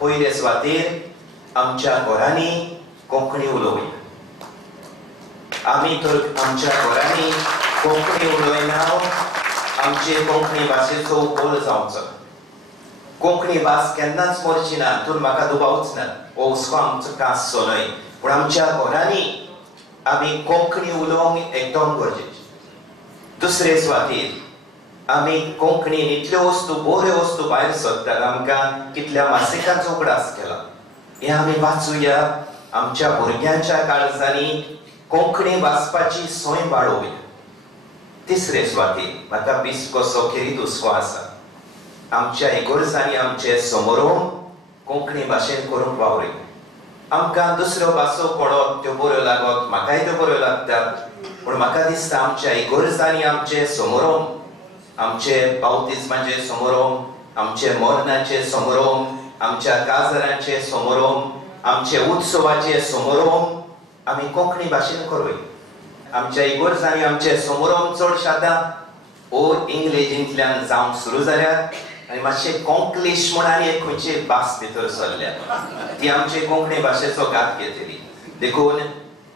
पयले सुवातेर आमच्या घरांनी कोंकणी उलोवया. आमी तर आमच्या घरांनी कोंकणी उलयना आमचे कोंकणी भाशेचो उगोल जावचो. कोंकणी भास केन्नाच मरची ना, तर म्हाका दुबावच ना. हो हुस्को आमचो कास सोलय, पूण आमच्या घरांनी आमी कोंकणी उलोवंक एकदम गरजेचें. दुसरे सुवातेर आमी कोंकणीन इतल्यो वस्तू बऱ्यो वस्तू भायर सोदतात. आमकां कितल्या मासिकांचो उगडास केला हें आमी वाचुया. आमच्या भुरग्यांच्या काळजांनी कोंकणी वाचपाची सोय वाडोवया. तिसरे सुवातेर म्हाका कसो खेरीत हुस्को आसा. आमच्या इगोर्जांनी आमचे समारोह कोंकणी भाशेन करूंक वावरया. आमकां दुसऱ्यो भासो पडत त्यो बऱ्यो लागत, म्हाकाय त्यो बऱ्यो लागतात, पूण म्हाका दिसता आमच्या इगोर्जांनी आमचे समारोह, आमचे बावतिस्माचे समारोह, आमचे मरणाचे समारोह, आमच्या काजरांचे समारोह, आमचे उत्सवाचे समारोह आमी कोंकणी भाशेन करूया. आमच्या इगोर्जांनी आमचे समारोह चड शादां ओ इंग्लिशींतल्यान जावंक सुरू जाल्यात आनी मातशे कोंकलिश म्हूण आनी एक खंयची भास भितर सरल्या, ती आमचे कोंकणी भाशेचो घात घेतली. देखून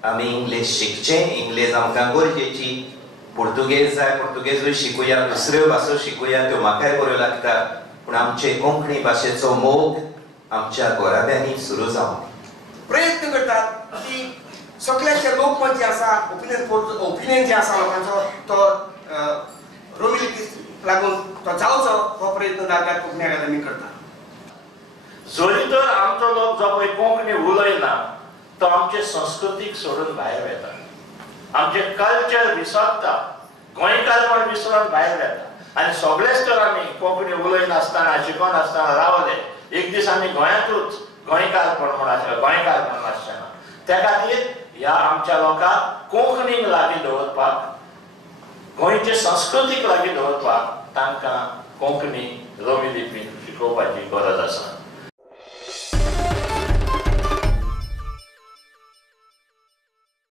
आमी इंग्लीश शिकचें. इंग्लीश आमकां गरजेची. पुर्तुगेज जाय पुर्तुगेजूय शिकुया, दुसऱ्यो भासो शिकुया, त्यो म्हाकाय बऱ्यो लागतात, पूण आमचे कोंकणी भाशेचो मोग आमच्या घोराब्यांनी सुरू जावं. प्रयत्न करतात की सगळ्याचे लोकमत जे आसा, ओपिनियन जे आसा लोकांचो तो रोमिलिटीस लागून तो जावचो हो प्रयत्न दादल्यात कोंकणी अकादेमी करता. जरी तर आमचो लोक जो पळय कोंकणी उलयना तो आमचे संस्कृतीक सोडून भायर वता, आमचे कल्चर विसरता, गोंयकारपण विसरून भायर वता आनी सगळेच तर आमी कोंकणी उलयनासतना शिकोनासतना रावले. एक दीस आमी गोंयांतूच गोंयकारपण म्हणून गोंयकारपण नासतना त्या खातीर ह्या आमच्या लोकांक कोंकणीक लागीं दवरपाक, गोंयचे संस्कृतीक लागीं दवरपाक तांकां कोंकणी रोमी लिपीन शिकोवपाची गरज आसा.